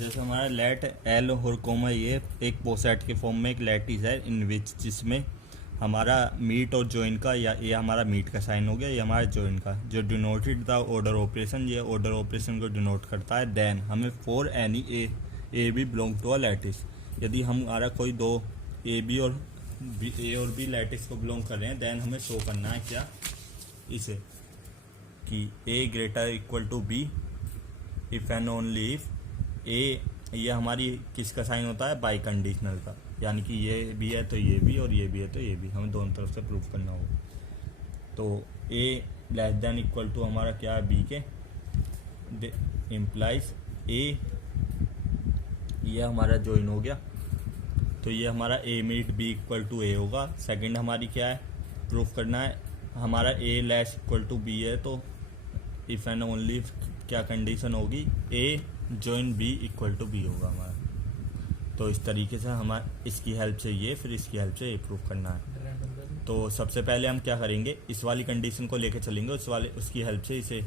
जैसे हमारा late L और कोमा ये एक पोसेट के फॉर्म में एक लैटिस है इन विच जिसमें हमारा मीट और जॉइन का या ये हमारा मीट का साइन हो गया, ये हमारा जॉइन का जो डिनोटेड द ऑर्डर ऑपरेशन, ये ऑर्डर ऑपरेशन को डिनोट करता है। देन हमें for any A B belong to a lattice, यदि हमारा कोई दो ए और बी लैटिस को बिलोंग कर रहे हैं, देन हमें शो करना है क्या इसे कि A greater equal to B if and only if A, ये हमारी किसका साइन होता है, बाई कंडीशनल का, यानी कि ये भी है तो ये भी और ये भी है तो ये भी, हमें दोनों तरफ से प्रूफ करना होगा। तो ए लेस देन इक्वल टू हमारा क्या है बी के, इम्प्लाइज ए, ये हमारा जॉइन हो गया, तो ये हमारा A meet B equal to A होगा। सेकंड हमारी क्या है प्रूफ करना है, हमारा A less equal to B है, तो इफ एंड ओनली क्या कंडीशन होगी, A join B equal to B होगा हमारा। तो इस तरीके से हमारा इसकी हेल्प से ये, फिर इसकी हेल्प से ये प्रूफ करना है। तो सबसे पहले हम क्या करेंगे, इस वाली कंडीशन को लेके चलेंगे, उसकी हेल्प से इसे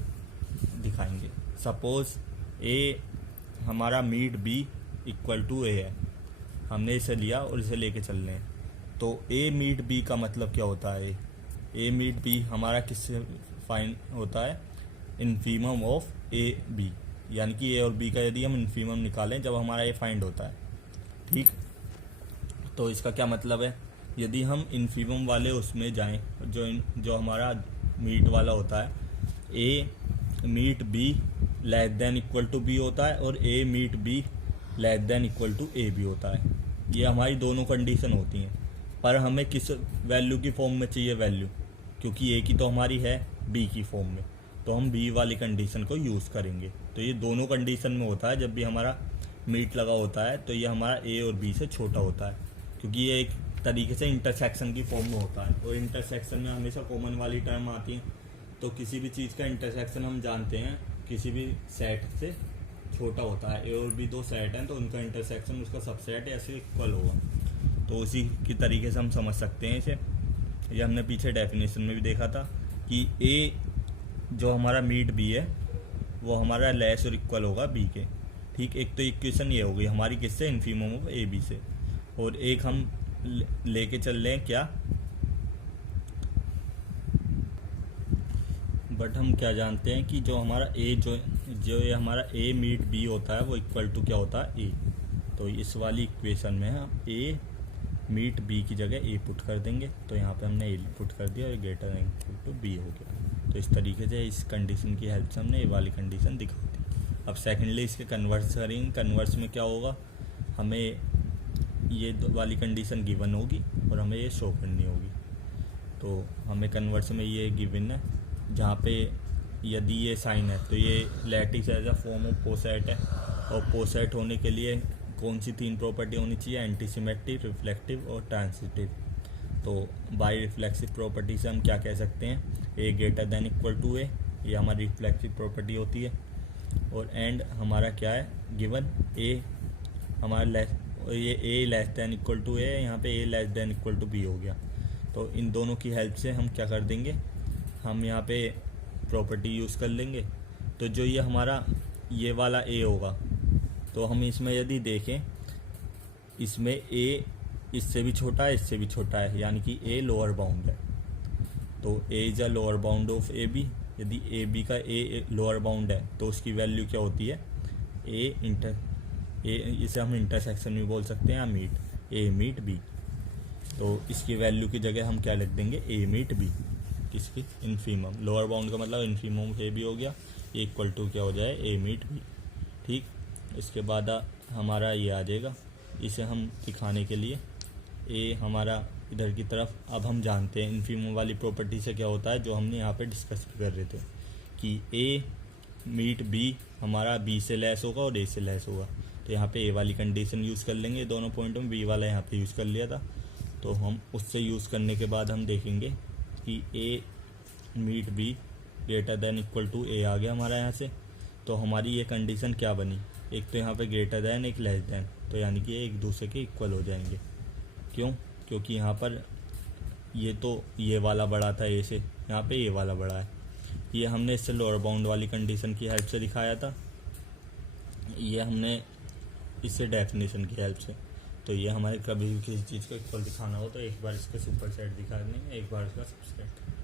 दिखाएंगे। सपोज ए हमारा मीट बी इक्वल टू ए है, हमने इसे लिया और इसे लेके चल रहे हैं। तो ए मीट बी का मतलब क्या होता है, ए मीट बी हमारा किससे फाइन होता है, इन्फीमम ऑफ ए बी, यानी कि ए और बी का यदि हम इन्फीमम निकालें जब हमारा ए फाइंड होता है। ठीक, तो इसका क्या मतलब है, यदि हम इन्फीमम वाले उसमें जाएं जो हमारा मीट वाला होता है, A meet B less than equal to B होता है और A meet B less than equal to A B होता है। ये हमारी दोनों कंडीशन होती हैं, पर हमें किस वैल्यू की फॉर्म में चाहिए वैल्यू, क्योंकि ए की तो हमारी है बी की फॉर्म में, तो हम बी वाली कंडीशन को यूज़ करेंगे। तो ये दोनों कंडीशन में होता है, जब भी हमारा मीट लगा होता है तो ये हमारा ए और बी से छोटा होता है, क्योंकि ये एक तरीके से इंटरसेक्शन की फॉर्म में होता है, और इंटरसेक्शन में हमेशा कॉमन वाली टर्म आती है। तो किसी भी चीज़ का इंटरसेक्शन हम जानते हैं किसी भी सेट से छोटा होता है, ए और बी दो सेट हैं तो उनका इंटरसेक्शन उसका सबसेट ऐसे इक्वल होगा। तो उसी की तरीके से हम समझ सकते हैं इसे। ये हमने पीछे डेफिनेशन में भी देखा था कि ए जो हमारा मीट बी है वो हमारा लेस और इक्वल होगा बी के। ठीक, एक तो इक्वेशन ये हो गई हमारी किससे, इन्फीमम ऑफ ए बी से, और एक हम लेके चल रहे हैं क्या, बट हम क्या जानते हैं कि जो हमारा ए जो ये हमारा ए मीट बी होता है वो इक्वल टू क्या होता है ए। तो इस वाली इक्वेशन में हम ए मीट बी की जगह ए पुट कर देंगे, तो यहाँ पे हमने ए पुट कर दिया और greater than equal to B हो गया। तो इस तरीके से इस कंडीशन की हेल्प से हमने ए वाली कंडीशन दिखा दी। अब सेकेंडली इसके कन्वर्स करेंगे, कन्वर्स में क्या होगा, हमें ये वाली कंडीशन गिवन होगी और हमें ये शो करनी होगी। तो हमें कन्वर्स में ये गिवन है, जहाँ पे यदि ये साइन है तो ये lattice as a form of poset है, और पोसेट होने के लिए कौन सी तीन प्रॉपर्टी होनी चाहिए, एंटीसिमेट्रिक, रिफ्लेक्टिव और ट्रांसिटिव। तो बाय रिफ्लेक्सिव प्रॉपर्टी से हम क्या कह सकते हैं, ए ग्रेटर देन इक्वल टू ए, ये हमारी रिफ्लेक्सिव प्रॉपर्टी होती है, और एंड हमारा क्या है गिवन, ए हमारा ये A less than equal to A, यहाँ पे A less than equal to B हो गया। तो इन दोनों की हेल्प से हम क्या कर देंगे, हम यहाँ पे प्रॉपर्टी यूज़ कर लेंगे। तो जो ये हमारा ये वाला ए होगा, तो हम इसमें यदि देखें, इसमें ए इससे भी छोटा है, इससे भी छोटा है, यानी कि ए लोअर बाउंड है। तो A is a lower bound of A B, यदि ए बी का ए लोअर बाउंड है तो उसकी वैल्यू क्या होती है, इसे हम इंटरसेक्शन भी बोल सकते हैं, ए मीट बी। तो इसकी वैल्यू की जगह हम क्या लिख देंगे, ए मीट बी, किसकी, इन्फीमम, लोअर बाउंड का मतलब इन्फीमम ए बी हो गया, ये इक्वल टू क्या हो जाए, ए मीट बी। ठीक, इसके बाद हमारा ये आ जाएगा, इसे हम दिखाने के लिए ए हमारा इधर की तरफ, अब हम जानते हैं इन्फीमम वाली प्रॉपर्टी से क्या होता है, जो हमने यहाँ पे डिस्कस कर रहे थे कि ए मीट बी हमारा बी से लेस होगा और ए से लेस होगा। तो यहाँ पे ए वाली कंडीशन यूज़ कर लेंगे दोनों पॉइंटों में, बी वाला यहाँ पे यूज़ कर लिया था, तो हम उससे यूज़ करने के बाद हम देखेंगे कि A meet B greater than equal to A आ गया हमारा यहाँ से। तो हमारी ये कंडीशन क्या बनी, एक तो यहाँ पे ग्रेटर देन, एक लेस देन, तो यानी कि एक दूसरे के इक्वल हो जाएंगे। क्यों, क्योंकि यहाँ पर ये तो ये वाला बड़ा था ए से, यहाँ पे ये वाला बड़ा है। ये हमने इससे लोअर बाउंड वाली कंडीशन की हेल्प से दिखाया था। ये हमने इससे डेफिनेशन की हेल्प से। तो ये हमारे कभी भी किसी चीज़ को इक्वल दिखाना हो तो एक बार इसके सुपर सेट दिखा देंगे, एक बार इसका सबसेट।